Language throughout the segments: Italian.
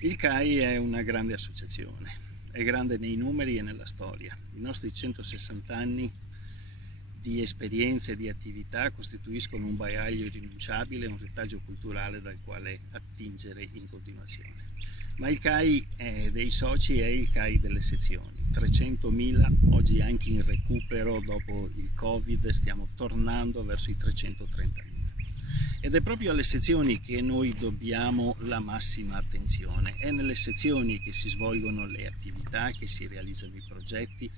Il CAI è una grande associazione, è grande nei numeri e nella storia. I nostri 160 anni di esperienze e di attività costituiscono un bagaglio irrinunciabile, un retaggio culturale dal quale attingere in continuazione. Ma il CAI dei soci è il CAI delle sezioni, 300.000, oggi anche in recupero dopo il Covid, stiamo tornando verso i 330.000. Ed è proprio alle sezioni che noi dobbiamo la massima attenzione, è nelle sezioni che si svolgono le attività, che si realizzano i progetti.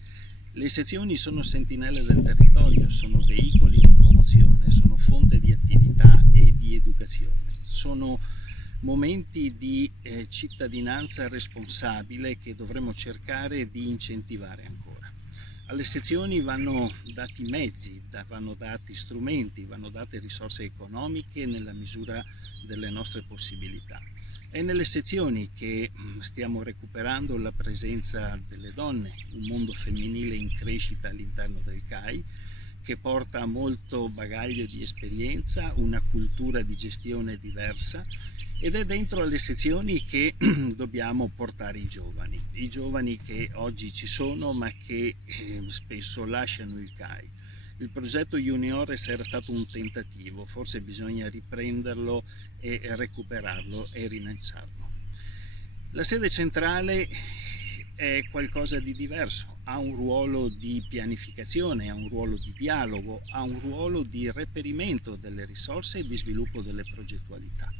Le sezioni sono sentinelle del territorio, sono veicoli di promozione, sono fonte di attività e di educazione, sono momenti di cittadinanza responsabile che dovremo cercare di incentivare ancora. Alle sezioni vanno dati mezzi, vanno dati strumenti, vanno date risorse economiche nella misura delle nostre possibilità. È nelle sezioni che stiamo recuperando la presenza delle donne, un mondo femminile in crescita all'interno del CAI, che porta molto bagaglio di esperienza, una cultura di gestione diversa, ed è dentro alle sezioni che dobbiamo portare i giovani che oggi ci sono ma che spesso lasciano il CAI. Il progetto Juniores era stato un tentativo, forse bisogna riprenderlo e recuperarlo e rilanciarlo. La sede centrale è qualcosa di diverso, ha un ruolo di pianificazione, ha un ruolo di dialogo, ha un ruolo di reperimento delle risorse e di sviluppo delle progettualità.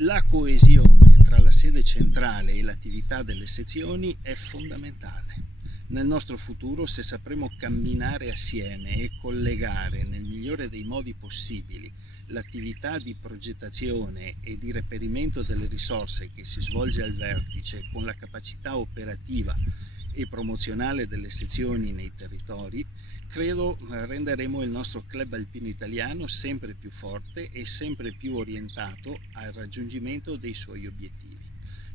La coesione tra la sede centrale e l'attività delle sezioni è fondamentale. Nel nostro futuro, se sapremo camminare assieme e collegare nel migliore dei modi possibili l'attività di progettazione e di reperimento delle risorse che si svolge al vertice con la capacità operativa e promozionale delle sezioni nei territori, credo renderemo il nostro club alpino italiano sempre più forte e sempre più orientato al raggiungimento dei suoi obiettivi.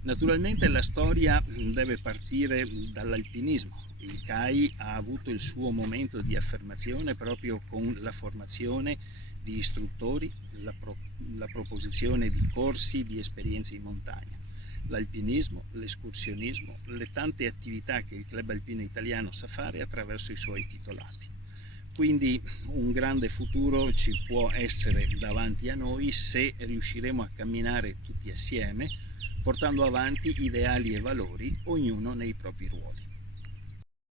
Naturalmente la storia deve partire dall'alpinismo. Il CAI ha avuto il suo momento di affermazione proprio con la formazione di istruttori, la proposizione di corsi, di esperienze in montagna. L'alpinismo, l'escursionismo, le tante attività che il Club Alpino Italiano sa fare attraverso i suoi titolati. Quindi un grande futuro ci può essere davanti a noi se riusciremo a camminare tutti assieme, portando avanti ideali e valori, ognuno nei propri ruoli.